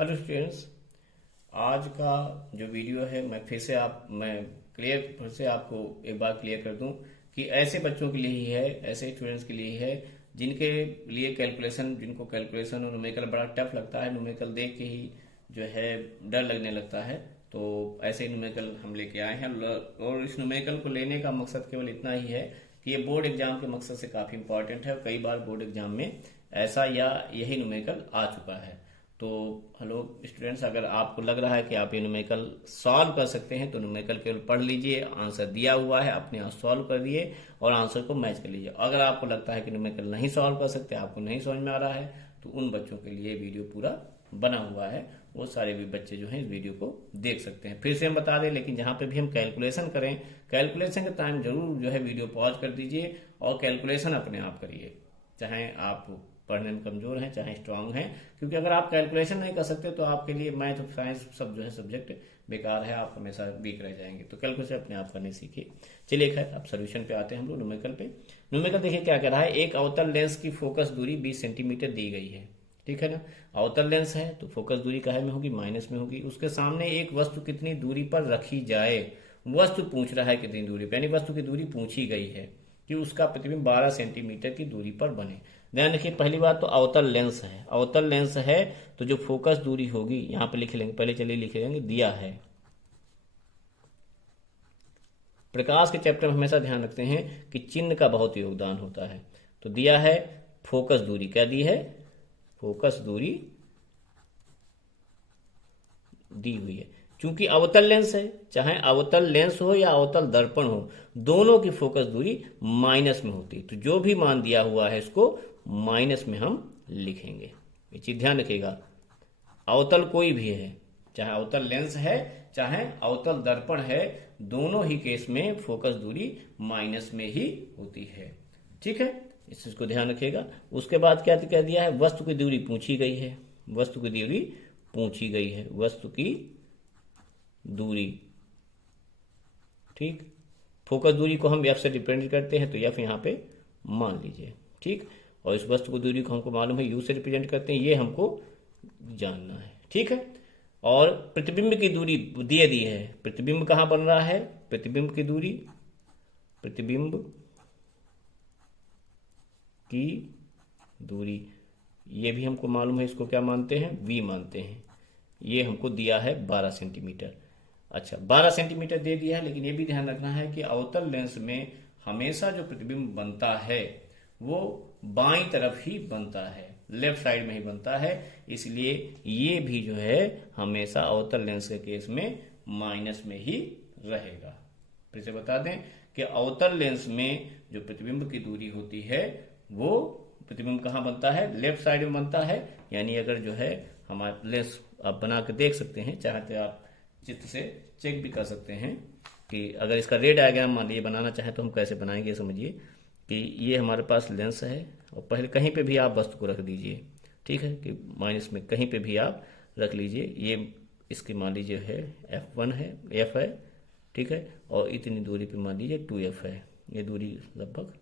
Hello students, आज का जो वीडियो है मैं फिर से आपको एक बार क्लियर कर दूं कि ऐसे बच्चों के लिए ही है, ऐसे स्टूडेंट्स के लिए ही है जिनको कैलकुलेशन और न्यूमेरिकल बड़ा टफ लगता है। न्यूमेरिकल देख के ही जो है डर लगने लगता है। तो ऐसे न्यूमेरिकल हम लेके आए हैं और इस न्यूमेरिकल को लेने का मकसद केवल इतना ही है कि ये बोर्ड एग्जाम के मकसद से काफी इंपॉर्टेंट है और कई बार बोर्ड एग्जाम में ऐसा या यही न्यूमेरिकल आ चुका है। तो हेलो स्टूडेंट्स, अगर आपको लग रहा है कि आप ये न्यूमेरिकल सॉल्व कर सकते हैं तो न्यूमेरिकल केवल पढ़ लीजिए, आंसर दिया हुआ है, अपने आप सॉल्व कर दिए और आंसर को मैच कर लीजिए। अगर आपको लगता है कि न्यूमेरिकल नहीं सॉल्व कर सकते, आपको नहीं समझ में आ रहा है, तो उन बच्चों के लिए वीडियो पूरा बना हुआ है। वो सारे भी बच्चे जो हैं इस वीडियो को देख सकते हैं। फिर से हम बता दें, लेकिन जहां पे भी हम कैलकुलेशन करें, कैलकुलेशन के टाइम जरूर जो है वीडियो पॉज कर दीजिए और कैलकुलेशन अपने आप करिए, चाहे आप पढ़ने में कमजोर हैं चाहे स्ट्रांग हैं। क्योंकि अगर आप कैलकुलेशन नहीं कर सकते तो आपके लिए मैथ और साइंस सब जो है सब्जेक्ट बेकार है, आप हमेशा वीक रह जाएंगे। तो कैलकुलेशन अपने आप करने सीखिए। चलिए खैर, अब सोल्यूशन पे आते हैं हम लोग न्यूमेरिकल पे। न्यूमेरिकल देखिए क्या कह रहा है, एक अवतल लेंस की फोकस दूरी 20 सेंटीमीटर दी गई है। ठीक है ना, अवतल लेंस है तो फोकस दूरी काहे में होगी, माइनस में होगी। उसके सामने एक वस्तु कितनी दूरी पर रखी जाए, वस्तु पूछ रहा है कितनी दूरी पर, यानी वस्तु की दूरी पूछी गई है कि उसका प्रतिबिंब 12 सेंटीमीटर की दूरी पर बने। ध्यान रखिए, पहली बात तो अवतल लेंस है। अवतल लेंस है तो जो फोकस दूरी होगी यहां पे लिख लेंगे, पहले चलिए लिख लेंगे, दिया है। प्रकाश के चैप्टर में हमेशा ध्यान रखते हैं कि चिन्ह का बहुत योगदान होता है। तो दिया है फोकस दूरी, क्या दी है, फोकस दूरी दी हुई है। चूंकि अवतल लेंस है, चाहे अवतल लेंस हो या अवतल दर्पण हो, दोनों की फोकस दूरी माइनस में होती है। तो जो भी मान दिया हुआ है इसको माइनस में हम लिखेंगे। ये चीज ध्यान रखिएगा। अवतल कोई भी है, चाहे अवतल लेंस है चाहे अवतल दर्पण है, दोनों ही केस में फोकस दूरी माइनस में ही होती है। ठीक है, इस चीज को ध्यान रखिएगा। उसके बाद क्या कह दिया है, वस्तु की दूरी पूछी गई है। वस्तु की दूरी पूछी गई है, वस्तु की दूरी। ठीक, फोकस दूरी को हम एफ से रिप्रेजेंट करते हैं तो एफ यहाँ पे मान लीजिए। ठीक, और इस वस्तु की दूरी को हमको मालूम है यू से रिप्रेजेंट करते हैं, ये हमको जानना है। ठीक है, और प्रतिबिंब की दूरी दिए दी है। प्रतिबिंब कहां बन रहा है, प्रतिबिंब की दूरी, प्रतिबिंब की दूरी ये भी हमको मालूम है, इसको क्या मानते हैं, वी मानते हैं। ये हमको दिया है 12 सेंटीमीटर। अच्छा, 12 सेंटीमीटर दे दिया है, लेकिन ये भी ध्यान रखना है कि अवतल लेंस में हमेशा जो प्रतिबिंब बनता है वो बाईं तरफ ही बनता है, लेफ्ट साइड में ही बनता है। इसलिए ये भी जो है हमेशा अवतल लेंस के केस में माइनस में ही रहेगा। फिर से बता दें कि अवतल लेंस में जो प्रतिबिंब की दूरी होती है वो प्रतिबिंब कहाँ बनता है, लेफ्ट साइड में बनता है। यानी अगर जो है हमारा लेंस आप बना के देख सकते हैं, चाहते आप चित्र से चेक भी कर सकते हैं कि अगर इसका रे डायग्राम मान लीजिए बनाना चाहे तो हम कैसे बनाएंगे। समझिए कि ये हमारे पास लेंस है और पहले कहीं पे भी आप वस्तु को रख दीजिए। ठीक है, कि माइनस में कहीं पे भी आप रख लीजिए। ये इसकी मान लीजिए है F1 है, F है। ठीक है, और इतनी दूरी पे मान लीजिए 2F है। ये दूरी लगभग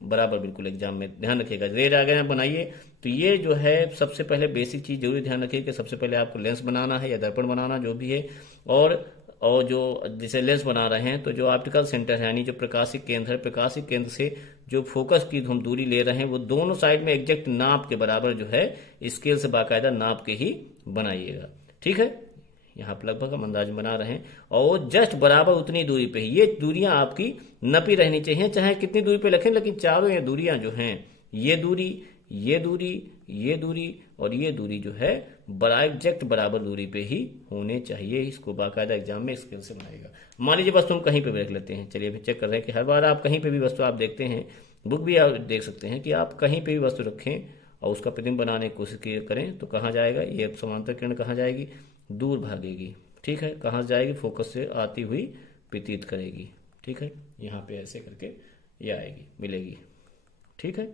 बराबर बिल्कुल एग्जाम में ध्यान रखिएगा। रे डायग्राम बनाइए तो ये जो है सबसे पहले बेसिक चीज जरूरी ध्यान रखिए कि सबसे पहले आपको लेंस बनाना है या दर्पण बनाना जो भी है। और जो जैसे लेंस बना रहे हैं तो जो ऑप्टिकल सेंटर है यानी जो प्रकाशिक केंद्र है, प्रकाशिक केंद्र से जो फोकस की हम दूरी ले रहे हैं वो दोनों साइड में एग्जैक्ट नाप के बराबर जो है स्केल से बाकायदा नाप के ही बनाइएगा। ठीक है, यहाँ पर लगभग हम अंदाज बना रहे हैं और जस्ट बराबर उतनी दूरी पे ही ये दूरियां आपकी नपी रहनी चाहिए, चाहे कितनी दूरी पे रखें, लेकिन चारों ये दूरियां जो हैं, ये दूरी, ये दूरी, ये दूरी और ये दूरी जो है बड़ा एग्जैक्ट बराबर दूरी पे ही होने चाहिए। इसको बाकायदा एग्जाम में स्केल से बनाएगा। मान लीजिए वस्तु हम कहीं पे भी रख लेते हैं। चलिए अभी चेक कर रहे हैं कि हर बार आप कहीं पे भी वस्तु आप देखते हैं, बुक भी आप देख सकते हैं कि आप कहीं पे भी वस्तु रखें और उसका प्रतिबिंब बनाने की कोशिश करें तो कहाँ जाएगा, ये समांतर किरण कहाँ जाएगी, दूर भागेगी। ठीक है, कहाँ जाएगी, फोकस से आती हुई प्रतीत करेगी। ठीक है, यहाँ पे ऐसे करके ये आएगी, मिलेगी। ठीक है,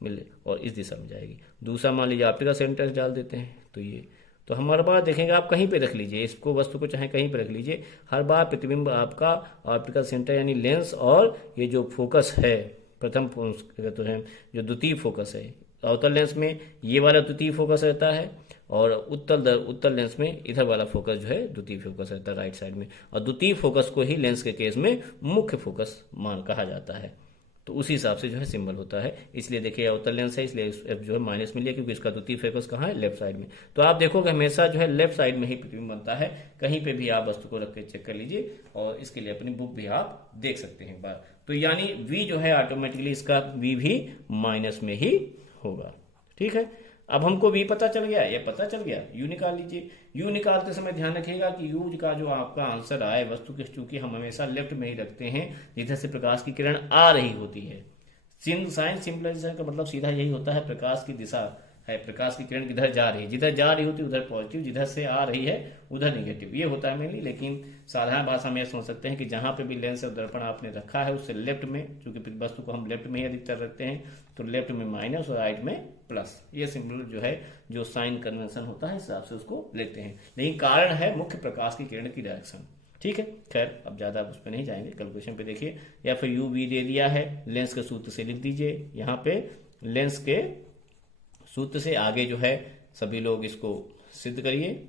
मिले और इस दिशा में जाएगी। दूसरा मान लीजिए ऑप्टिकल सेंटर डाल देते हैं तो ये, तो हम हर बार देखेंगे, आप कहीं पे रख लीजिए इसको, वस्तु को चाहे कहीं पे रख लीजिए, हर बार प्रतिबिंब आपका ऑप्टिकल सेंटर यानी लेंस और ये जो फोकस है प्रथम तो है जो द्वितीय फोकस है अवतल लेंस में, ये वाला द्वितीय फोकस रहता है और उत्तल लेंस में इधर वाला फोकस जो है द्वितीय फोकस रहता है राइट साइड में, और द्वितीय फोकस को ही लेंस के केस में मुख्य फोकस मान कहा जाता है। तो उसी हिसाब से जो है सिंबल होता है। इसलिए देखिए उत्तल लेंस है, इसलिए एफ जो है माइनस में लिया, क्योंकि इसका द्वितीय फोकस कहाँ है, लेफ्ट साइड में। तो आप देखोगे हमेशा जो है लेफ्ट साइड में ही प्रतिबिंब बनता है। कहीं पे भी आप वस्तु को रख के चेक कर लीजिए, और इसके लिए अपनी बुक भी आप देख सकते हैं एक बार। तो यानी वी जो है ऑटोमेटिकली इसका वी भी माइनस में ही होगा। ठीक है, अब हमको वी पता चल गया, ये पता चल गया, यू निकाल लीजिए। यू निकालते समय ध्यान रखिएगा कि यू का जो आपका आंसर आए वस्तु के, चूंकि हम हमेशा लेफ्ट में ही रखते हैं जिधर से प्रकाश की किरण आ रही होती है। साइन सिंपलाइजेशन का मतलब सीधा यही होता है, प्रकाश की दिशा है, प्रकाश की किरण किधर जा रही है, जिधर जा रही होती है उधर पॉजिटिव, जिधर से आ रही है उधर नेगेटिव, ये होता है मेनली। लेकिन साधारण भाषा में समझ सकते हैं कि जहां पे भी लेंस और दर्पण आपने रखा है उससे लेफ्ट में, चूंकि वस्तु को हम लेफ्ट में ही अधिकतर रखते हैं, तो लेफ्ट में माइनस और राइट में प्लस, ये सिंबल जो है जो साइन कन्वेंशन होता है इस हिसाब से उसको लेते हैं। लेकिन कारण है मुख्य प्रकाश की किरण की डायरेक्शन। ठीक है, खैर अब ज्यादा उस पर नहीं जाएंगे, कैलकुलेशन पे देखिए। या फिर यू वी दे दिया है, लेंस के सूत्र से लिख दीजिए। यहाँ पे लेंस के सूत्र से आगे जो है सभी लोग इसको सिद्ध करिए,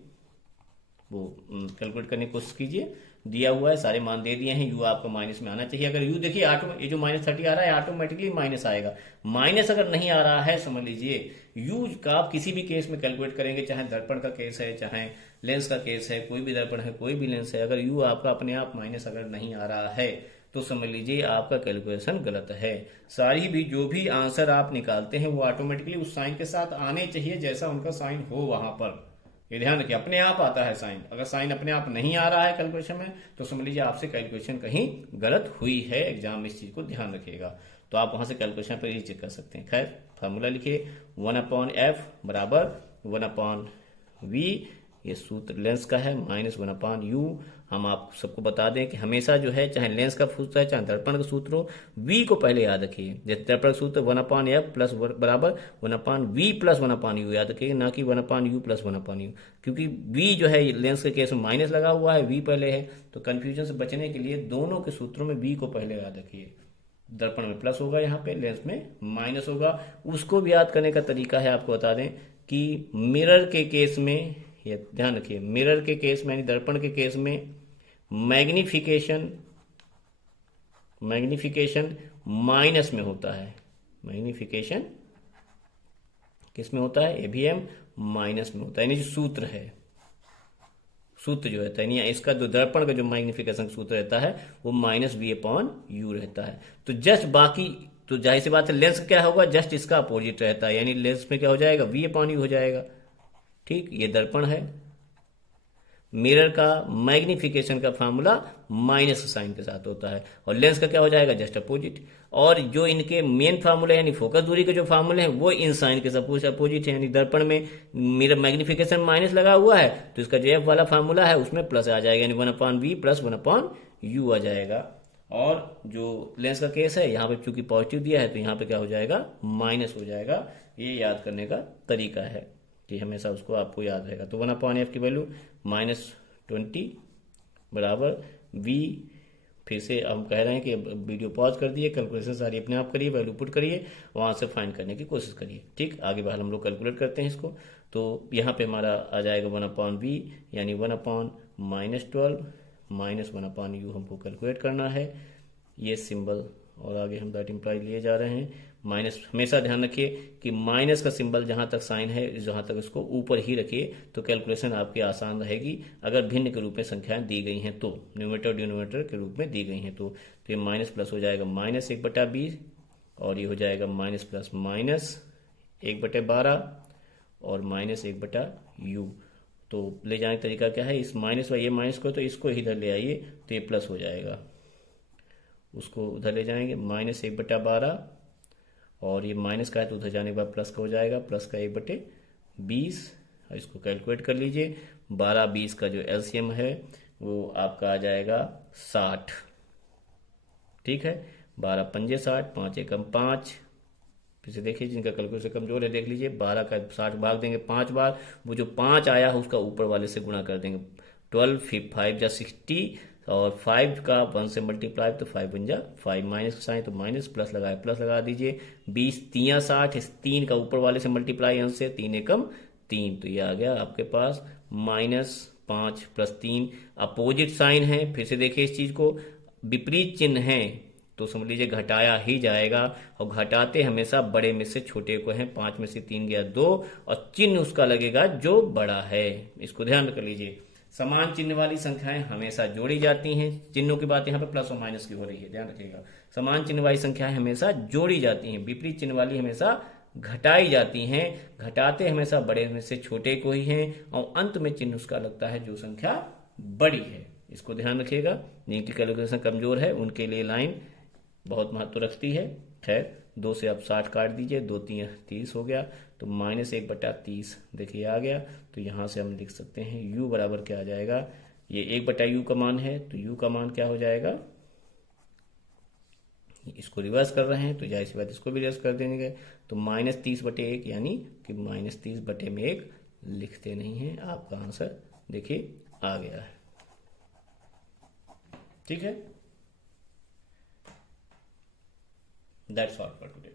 वो कैलकुलेट करने की कोशिश कीजिए। दिया हुआ है, सारे मान दे दिए हैं, यू आपका माइनस में आना चाहिए। अगर यू देखिए ये जो -30 आ रहा है ऑटोमेटिकली माइनस आएगा। माइनस अगर नहीं आ रहा है समझ लीजिए यू का आप किसी भी केस में कैलकुलेट करेंगे, चाहे दर्पण का केस है, चाहे लेंस का केस है, कोई भी दर्पण है, कोई भी लेंस है, अगर यू आपका अपने आप माइनस अगर नहीं आ रहा है तो समझ लीजिए आपका कैलकुलेशन गलत है। सारी भी जो भी आंसर आप निकालते हैं वो ऑटोमेटिकली उस साइन के साथ आने चाहिए जैसा उनका साइन हो वहां पर। ये ध्यान रखिए, अपने आप आता है साइन, अगर साइन अपने आप नहीं आ रहा है कैलकुलेशन में तो समझ लीजिए आपसे कैलकुलेशन कहीं गलत हुई है। एग्जाम में इस चीज को ध्यान रखिएगा। तो आप वहां से कैलकुलेशन पर ही चेक कर सकते हैं। खैर फार्मूला लिखिए, 1/f बराबर 1/v, ये सूत्र लेंस का है, -1/u। हम आप सबको बता दें कि हमेशा जो है चाहे लेंस का सूत्र है चाहे दर्पण का सूत्र हो, v को पहले याद रखिए। जैसे दर्पण का सूत्र 1/f प्लस बराबर 1/v प्लस 1/u याद रखिए, ना कि 1/u प्लस 1/u, क्योंकि v जो है लेंस के केस में माइनस लगा हुआ है, v पहले है, तो कंफ्यूजन से बचने के लिए दोनों के सूत्रों में v को पहले याद रखिए। दर्पण में प्लस होगा, यहाँ पे लेंस में माइनस होगा। उसको भी याद करने का तरीका है, आपको बता दें कि मिरर के केस में, ये ध्यान रखिए, मिरर के केस में यानी दर्पण के केस में मैग्निफिकेशन माइनस में होता है। मैग्निफिकेशन किस में होता है, एवीएम माइनस में होता है, यानी जो सूत्र है, सूत्र जो रहता है, इसका जो दर्पण का जो मैग्निफिकेशन सूत्र रहता है वो -v/u रहता है। तो जस्ट बाकी तो जाहिर सी बात है लेंस क्या होगा, जस्ट इसका अपोजिट रहता है, यानी लेंस में क्या हो जाएगा, v/u हो जाएगा। ठीक, ये दर्पण है। मिरर का मैग्निफिकेशन का फार्मूला माइनस साइन के साथ होता है, और लेंस का क्या हो जाएगा, जस्ट अपोजिट। और जो इनके मेन फार्मूले यानी फोकस दूरी के जो फार्मूले हैं वो इन साइन के सब अपोजिट है। यानी दर्पण में मिरर मैग्निफिकेशन माइनस लगा हुआ है तो इसका जो एफ वाला फार्मूला है उसमें प्लस आ जाएगा, यानी 1/v प्लस 1/u आ जाएगा। और जो लेंस का केस है यहाँ पे चूंकि पॉजिटिव दिया है तो यहाँ पे क्या हो जाएगा, माइनस हो जाएगा। ये याद करने का तरीका है कि हमेशा उसको आपको याद रहेगा। तो 1/f की वैल्यू -20 बराबर v। फिर से हम कह रहे हैं कि वीडियो पॉज कर दिए, कैलकुलेशन सारी अपने आप करिए, वैल्यू पुट करिए, वहां से फाइंड करने की कोशिश करिए। ठीक, आगे बाहर हम लोग कैलकुलेट करते हैं इसको। तो यहाँ पे हमारा आ जाएगा 1/v, यानी 1/-12 -1/u हमको कैलकुलेट करना है, ये सिंबल। और आगे हम दैट इम्प्लाई लिए जा रहे हैं माइनस। हमेशा ध्यान रखिए कि माइनस का सिंबल जहां तक साइन है जहां तक इसको ऊपर ही रखिए तो कैलकुलेशन आपकी आसान रहेगी। अगर भिन्न के रूप में संख्याएं दी गई हैं तो, न्यूमरेटर डिनोमिनेटर के रूप में दी गई हैं तो ये माइनस प्लस हो जाएगा -1/20, और ये हो जाएगा माइनस प्लस -1/12 और -1/u। तो ले जाने का तरीका क्या है, इस माइनस व ये माइनस को तो इसको इधर ले आइए तो ये प्लस हो जाएगा, उसको उधर ले जाएंगे -1/12, और ये माइनस का है तो उधर जाने के बाद प्लस का हो जाएगा, प्लस का 1/20। और इसको कैलकुलेट कर लीजिए, 12-20 का जो एलसीएम है वो आपका आ जाएगा 60। ठीक है, 12×5 = 60, 5×1 = 5। फिर से देखिए जिनका कैलकुलेशन कमजोर है देख लीजिए, 12 का 60 भाग देंगे 5 बार, वो जो 5 आया है उसका ऊपर वाले से गुणा कर देंगे, 12, 5 × 60, और 5 का 1 से मल्टीप्लाई तो 5 × 5, माइनस का साइन तो माइनस, प्लस लगाए प्लस लगा दीजिए। 20 × 3 = 60, इस 3 का ऊपर वाले से मल्टीप्लाई अंश से, 3 × 1 = 3, तो ये आ गया आपके पास -5 + 3। अपोजिट साइन है, फिर से देखिए इस चीज को, विपरीत चिन्ह है तो समझ लीजिए घटाया ही जाएगा, और घटाते हमेशा बड़े में से छोटे को है। 5 में से 3 गया 2, और चिन्ह उसका लगेगा जो बड़ा है। इसको ध्यान कर लीजिए, समान चिन्ह वाली संख्याएं हमेशा जोड़ी जाती हैं। चिन्हों की बात यहाँ पे प्लस और माइनस की हो रही है, ध्यान रखिएगा। समान चिन्ह वाली संख्याएं हमेशा जोड़ी जाती हैं, विपरीत चिन्ह वाली हमेशा घटाई जाती हैं। घटाते हमेशा बड़े में से छोटे को ही हैं, और अंत में चिन्ह उसका लगता है जो संख्या बड़ी है। इसको ध्यान रखिएगा। जिनकी कैलकुलेशन कमजोर है उनके लिए लाइन बहुत महत्व रखती है। खैर, 2 से अब 60 काट दीजिए, 2 3 30 हो गया, तो -1/30 देखिए आ गया। तो यहाँ से हम लिख सकते हैं u बराबर क्या आ जाएगा, ये 1/u का मान है, तो u का मान क्या हो जाएगा, इसको रिवर्स कर रहे हैं तो जाहिर सी बात इसको भी रिवर्स कर देंगे, तो -30/1, यानी कि -30/1 लिखते नहीं हैं। आपका आंसर देखिए आ गया है। ठीक है, दैट्स ऑल फॉर टुडे।